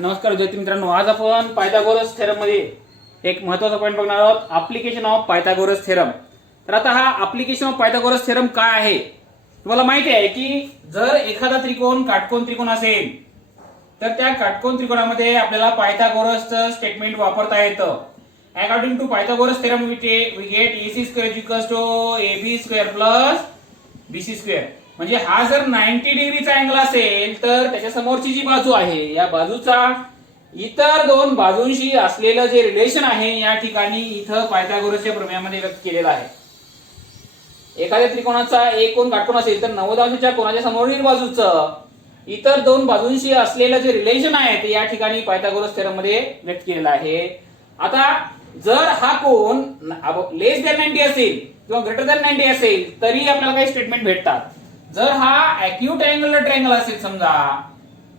नमस्कार विद्यार्थी मित्रांनो, आज आपण पायथागोरस थेरम मध्ये एक महत्त्वाचा पॉईंट बघणार आहोत, ऍप्लिकेशन ऑफ पायथागोरस थेरम. तर आता हा ऍप्लिकेशन ऑफ पायथागोरस थेरम काय आहे तुम्हाला माहिती आहे की जर एखादा त्रिकोण काटकोन त्रिकोण असेल तर त्या काटकोन त्रिकोणामध्ये आपल्याला पायथागोरसचं स्टेटमेंट वापरता येतं. According to Pythagoras theorem we get AC square equals to AB square plus BC square. म्हणजे हा जर 90 डिग्रीचा अँगल असेल तर त्याच्या समोरची जी बाजू आहे या बाजूचा इतर दोन बाजूंशी असलेलं जे रिलेशन आहे या ठिकाणी इथं पायथागोरसच्या प्रमेयामध्ये व्यक्त केलेलं आहे. एखाद्या त्रिकोणाचा एक कोन काटकोन असेल तर 90 अंशाच्या कोनाच्या समोरील बाजूचं इतर दोन बाजूंशी असलेलं जे रिलेशन आहे ते या ठिकाणी पायथागोरस थेरम मध्ये व्यक्त केलेलं आहे. आता जर हा कोन लेस दॅन 90 असेल किंवा ग्रेटर दॅन 90 असेल तरी आपल्याला काही स्टेटमेंट भेटतात. जर हा अॅक्यूट अँगुलर ट्रायंगल असेल समजा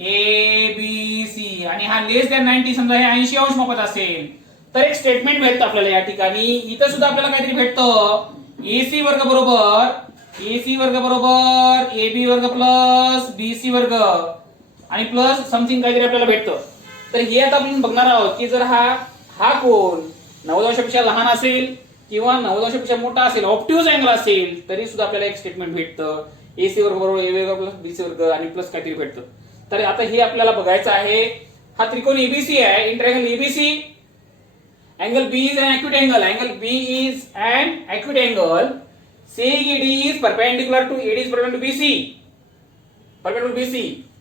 ABC आणि हा लेस दॅन 90 समजा हे 80 अंश मापत असेल तर एक स्टेटमेंट भेटतं आपल्याला या ठिकाणी. इथं सुद्धा आपल्याला काहीतरी भेटतं AC वर्ग बरोबर AB वर्ग प्लस BC वर्ग आणि प्लस समथिंग काहीतरी आपल्याला भेटतं. तर हे आता आपण बघणार आहोत की जर हा कोन 90 अंशापेक्षा लहान असेल किंवा 90 अंशापेक्षा मोठा असेल, ऑब्ट्यूज अँगल असेल तरी सुद्धा आपल्याला एक स्टेटमेंट भेटतं AC वर्ग बरोबर AB वर्ग प्लस BC वर्ग आणि प्लस काहीतरी भेटतं. तर आता हे आपल्याला बघायचं आहे. हा त्रिकोण ABC आहे, in triangle ABC. Angle B is an acute angle. Angle B is an acute angle. CED is perpendicular to AD is perpendicular to BC. Perpendicular to BC.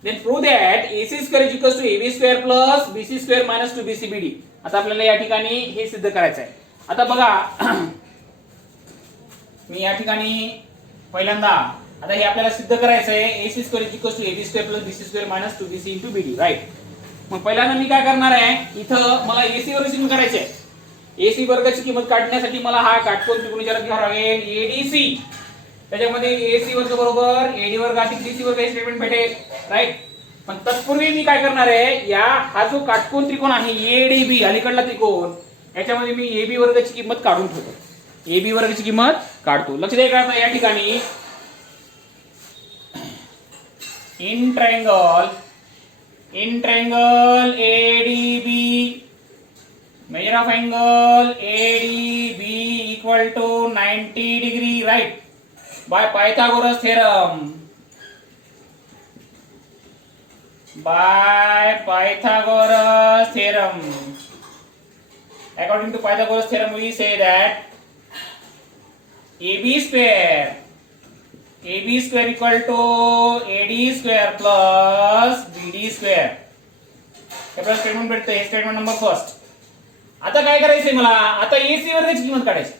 Then prove that AC square is equals to AB square plus BC square minus 2BC BD. आता आपल्याला या ठिकाणी हे सिद्ध करायचं आहे. आता बघा मी या ठिकाणी पहिल्यांदा आता हे आपल्याला सिद्ध करायचं आहे AC square is equals to AB square plus BC square minus 2BC into BD, right. मग पहिल्यांदा मी काय करणार आहे, इथं मला AC वर्ग सिद्ध करायचे आहे. AC वर्गाची किंमत काढण्यासाठी मला हा काटकोन त्रिकोण विचारात घ्यावा लागेल ADC. त्याच्यामध्ये AC वर्ग बरोबर AD वर्ग अधिक BC वर्ग हे स्टेटमेंट भेटेल, राईट. पण तत्पूर्वी मी काय करणार आहे, हा जो काटकोन त्रिकोण आहे ADB अलीकडला त्रिकोण याच्यामध्ये मी AB वर्गाची किंमत काढून ठेवतो. AB वर्गाची किंमत काढतो. लक्ष द्या का या ठिकाणी in triangle ADB measure of angle ADB equal to 90 degree, right, by Pythagoras theorem. According to Pythagoras theorem we say that AB square equal to AD square plus BD square. हे आपल्याला स्टेटमेंट भेटतं. हे statement number first. आता काय करायचंय मला, आता AC वर्गाची किंमत काढायची.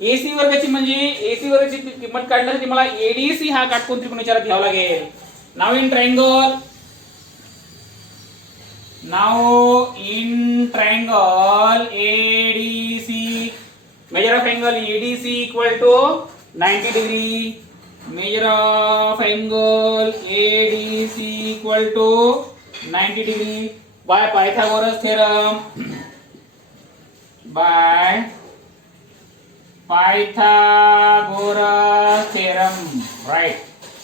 AC वर्गाची म्हणजे AC वर्गाची किंमत काढण्यासाठी मला ADC हा काटकोन त्रिकोण विचारात घ्यावा लागेल. नाव in triangle ADC measure of angle ADC equal to 90 degree. Measure of angle ADC equal to 90 degree by Pythagoras theorem. Right.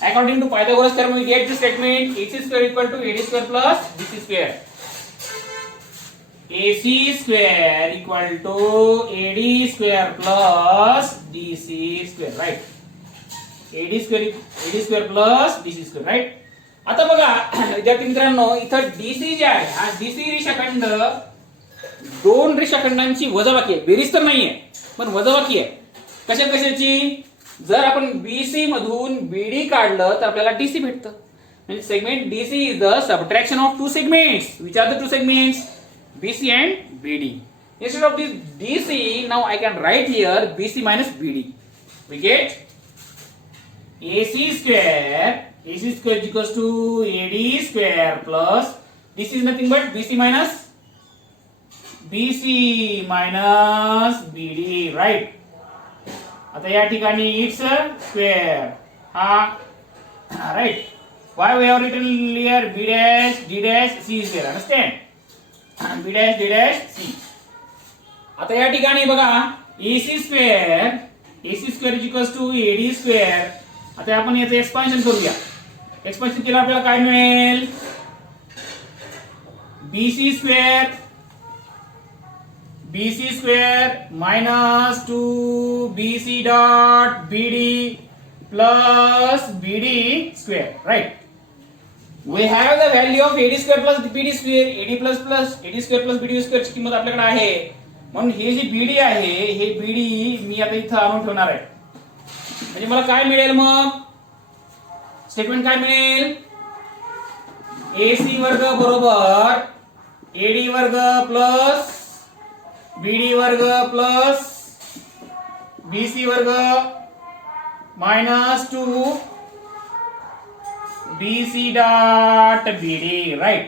According to Pythagoras theorem we get the statement AC square equal to AD square plus BC square. AC square equal to AD square plus DC square, right. AD square plus DC square, right. आता बघा विद्यार्थी मित्रांनो, इथं DC जे आहे हा DC रेषाखंड दोन रेषाखंडांची वजाबाकी आहे, बेरीज तर नाहीये पण वजाबाकी आहे. कशाची, जर आपण BC मधून BD काढलं तर आपल्याला DC भेटतं. म्हणजे segment DC is the subtraction of two segments. Which are the two segments BC and BD. Instead of this DC, now I can write here BC minus BD. We get AC square is equals to AD square plus this is nothing but BC minus BD, right. आता या ठिकाणी it's a square right. Why we have written here B dash D dash C is there, understand? B dash D dash C. आता या ठिकाणी बघा AC square is equals to AD square. आता आपण याचं एक्सपान्शन करूया. एक्सपान्शन केलं आपल्याला काय मिळेल, BC square minus 2BC dot BD plus BD square, right? We have the value of AD square plus BD square, AD square plus BD square ची किंमत आपल्याकडे आहे. म्हणून हे जे BD आहे, हे BD मी आता इथं आणून ठेवणार आहे. म्हणजे मला काय मिळेल मग? स्टेटमेंट काय मिळेल? AC वर्ग बरोबर AD वर्ग प्लस BD वर्ग प्लस BC वर्ग minus 2 BC dot BD, right.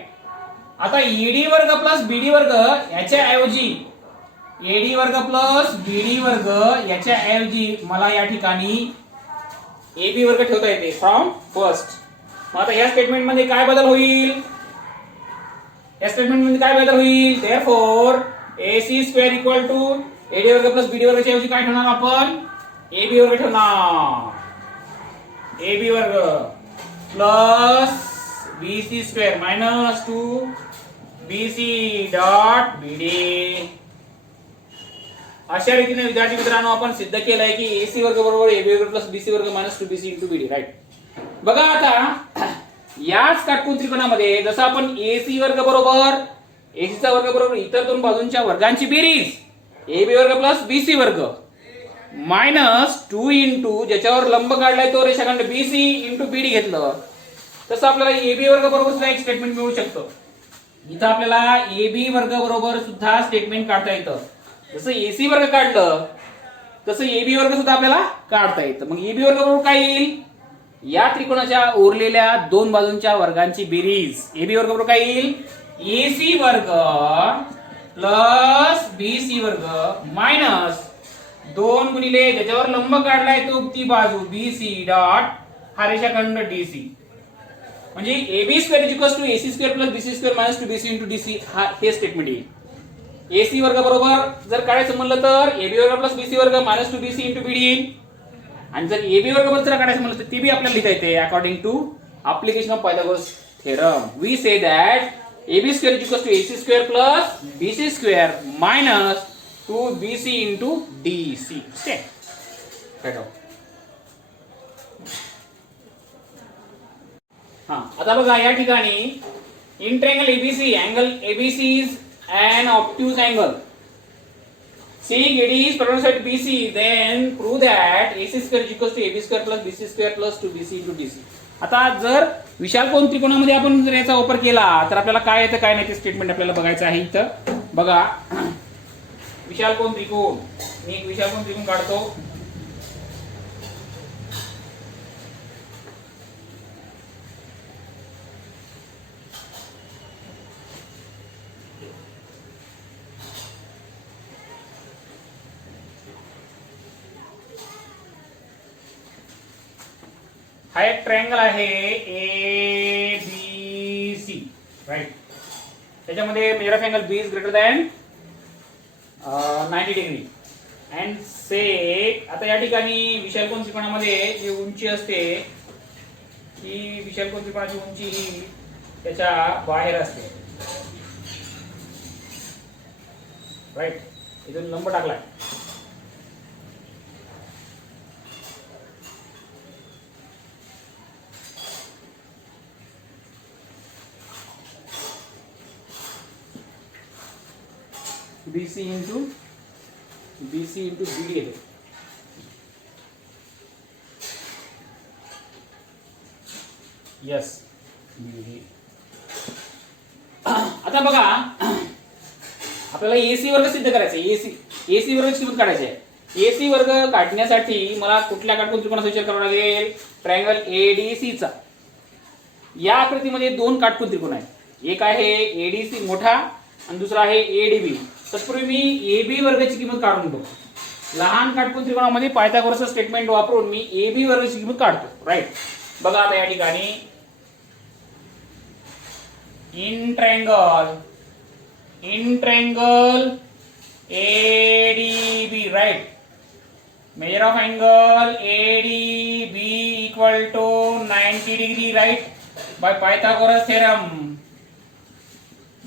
आता AD वर्ग प्लस BD वर्ग याच्या ऐवजी AD वर्ग प्लस BD वर्ग याच्या ऐवजी मला या ठिकाणी AB वर्ग ठेवता येते फ्रॉम फर्स्ट. मग आता या स्टेटमेंट मध्ये काय बदल होईल? या स्टेटमेंट मध्ये काय बदल होईल? Therefore AC square equal to AD वर्ग प्लस BD वर्गाच्या ऐवजी काय ठेवणार आपण? AB वर्ग ठेवणार. AB वर्ग plus BC square minus 2BC dot BD. अशा रीतीने विद्यार्थी मित्रांनो आपण सिद्ध केलंय की AC वर्ग बरोबर AB वर्ग प्लस BC वर्ग minus 2BC into BD, right. बघा आता याच काटकोन त्रिकोणामध्ये जसं आपण AC वर्ग बरोबर AC चा वर्ग बरोबर इतर दोन बाजूंच्या वर्गांची बेरीज AB वर्ग प्लस BC वर्ग मायनस 2 इंटू ज्याच्यावर लंब काढलाय तो रेषाखंड BC इंटू BD घेतलं, तसं आपल्याला AB वर्ग बरोबर सुद्धा एक स्टेटमेंट मिळू शकतं. इथं आपल्याला AB वर्ग बरोबर सुद्धा स्टेटमेंट काढता येतं. जसं AC वर्ग काढलं तसं AB वर्ग सुद्धा आपल्याला काढता येतं. मग AB वर्ग बरोबर काय येईल? या त्रिकोणाच्या उरलेल्या दोन बाजूंच्या वर्गांची बेरीज. AB वर्ग बरोबर काय येईल? AC वर्ग प्लस BC वर्ग मायनस 2 गुणिले ज्याच्यावर लंब काढलाय तो ती बाजू BC डॉट हा रेषाखंड DC. म्हणजे AB square is equal to AC square plus BC square minus 2BC into DC हा हे स्टेटमेंट येईल. AC वर्ग बरोबर जर काढायचं म्हणलं तर AB वर्ग प्लस BC वर्ग मायनस 2BC इंटू BD येईल. आणि जर AB वर्ग बरोबर जर काढायचं म्हणलं तर ते बी आपल्याला लिहिता येते according to application of Pythagoras theorem. We say that AB square is equal to AC square plus BC square minus 2BC into DC. आता बघा या ठिकाणी in triangle ABC angle ABC is an obtuse angle. Seeing AD is perpendicular to BC, then prove that AC square is equal to AB square plus BC square plus 2BC into DC. आता जर विशालकोन त्रिकोणामध्ये आपण जर याचा वापर केला तर आपल्याला काय येतं काय नाही ते स्टेटमेंट आपल्याला बघायचं आहे. इथं बघा विशालकोन त्रिकोण, मी एक विशालकोन त्रिकोण काढतो. हा एक ट्रायंगल आहे ABC, राईट. त्याच्यामध्ये measure of angle B is greater than 90 degree and सेक. आता या ठिकाणी विशालकोन त्रिकोणामध्ये जी उंची असते ही विशालकोन त्रिकोणाची उंची ही त्याच्या बाहेर असते, राईट. इथून लंब टाकलाय. BC into BD येते. Yes BD. आता बघा आपल्याला AC वर्ग सिद्ध करायचा आहे. AC वर्ग सिद्ध काढायचा आहे. AC वर्ग काढण्यासाठी मला कुठल्या काटकोन त्रिकोणाचा विचार करावा लागेल? ट्रायंगल ADC चा. या आकृतीमध्ये दोन काटकोन त्रिकोण आहेत. एक आहे ADC मोठा आणि दुसरा आहे ADB. तत्पूर्वी मी AB वर्गाची किंमत काढून बघतो. लहान काटकोन त्रिकोणामध्ये पायथागोरसचं स्टेटमेंट वापरून मी AB वर्गाची किंमत काढतो, राईट. बघा आता या ठिकाणी in triangle ADB, right. Measure of angle ADB equal to 90 degree, right, by Pythagoras theorem.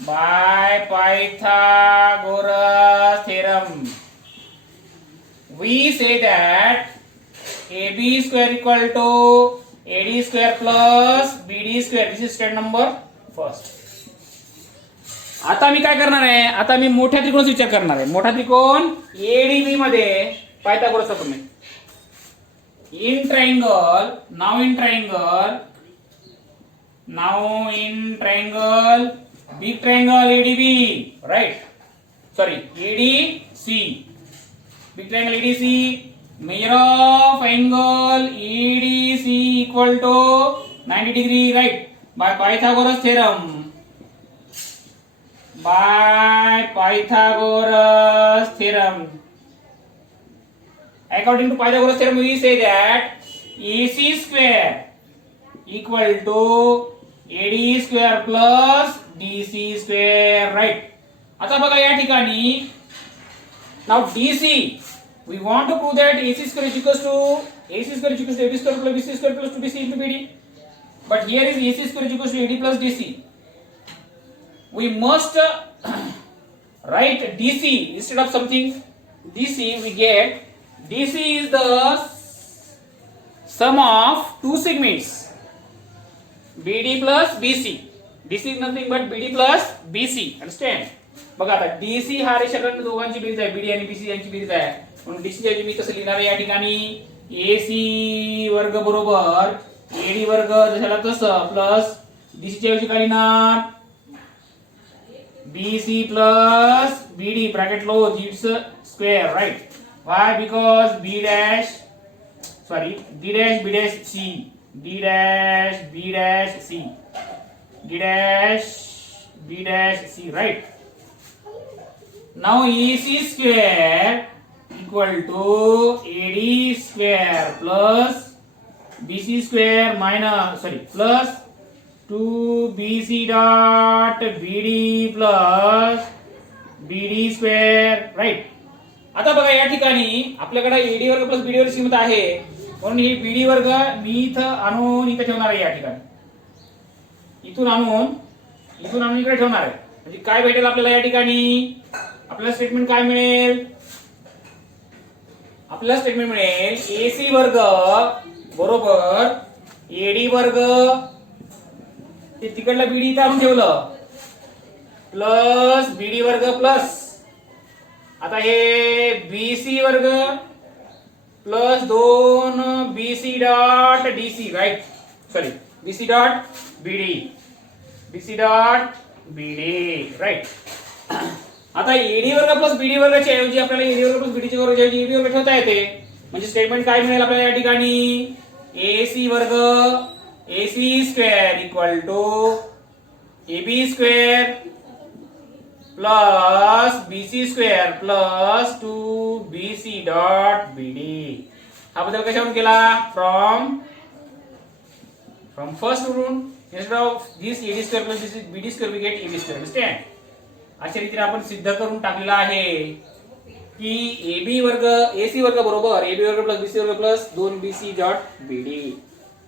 by Pythagoras theorem. We say that AB square equal to AD square plus BD square. This is step number first. आता मी काय करणार आहे, आता मी मोठ्या त्रिकोणाचा विचार करणार आहे. मोठा त्रिकोण ADB मध्ये पायथागोरसचा प्रमेय. In triangle, now in triangle, big triangle ADB, right? Sorry, ADC. Big triangle ADC, measure of angle ADC equal to 90 degree, right? By Pythagoras theorem. According to Pythagoras theorem, we say that AC square equal to AD square plus DC square, right? आता बघा या ठिकाणी now DC, we want to prove that AC square is equals to AB square plus BC square plus 2BC into BD. But here is AC square is equals to AD plus DC. We must write DC instead of something. DC we get DC is the sum of two segments BD plus BC. DC is nothing but BD plus BC. Understand? बघा आता DC हा रेषाखंड दोघांची बेरीज आहे, BD आणि BC यांची बेरीज आहे. म्हणून DC ची मी कसं लिहिणार आहे या ठिकाणी AC वर्ग बरोबर AD वर्ग जशाला तसं प्लस DC च्या ऐवजी काय लिहिणार BC plus BD bracket close, it's square, right? Why? Because D dash B dash C, D dash B dash C, D dash B dash C, right? Now AC square equal to AD square plus BC square plus 2BC dot BD plus BD square, right? आता बघा या ठिकाणी आपल्याकडे AD वर्ग plus BD वर्ग सीमित आहे, म्हणून ही BD वर्ग मी इथं आणून इथं ठेवणार आहे. या ठिकाणी इथून आणून इकडे ठेवणार आहे. म्हणजे काय भेटेल आपल्याला या ठिकाणी, आपल्याला स्टेटमेंट काय मिळेल, आपल्याला स्टेटमेंट मिळेल AC वर्ग बरोबर AD वर्ग ते तिकडला BD इथं आणून ठेवलं प्लस BD वर्ग प्लस आता हे BC वर्ग plus 2BC dot DC, right? Sorry BC dot BD, right? आता AD वर्ग प्लस BD वर्गाच्या ऐवजी आपल्याला AD वर्ग प्लस BD च्या ऐवजी AD वर्ग ठेवता येते. म्हणजे स्टेटमेंट काय मिळेल आपल्याला या ठिकाणी AC वर्ग AC square equal to AB square plus BC square plus 2BC dot BD. हा बदल कशावरून केला? From first rule, instead of this AD square plus this BD square we get AB square. Understand? अशा रीतीने आपण सिद्ध करून टाकलेला आहे की AB वर्ग AC वर्ग बरोबर AB वर्ग प्लस BC वर्ग प्लस 2BC dot BD.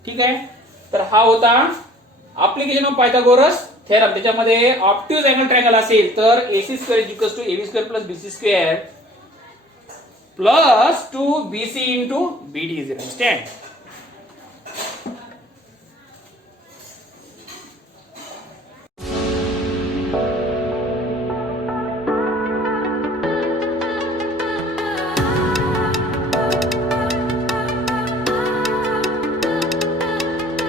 ठीक आहे. तर हा होता ऍप्लिकेशन ऑफ पायथागोरस थेरम. त्याच्यामध्ये ऑब्ट्यूज अँगल ट्रायंगल असेल तर AC square is equals to AB square plus BC square plus 2BC into BD. Is it understand?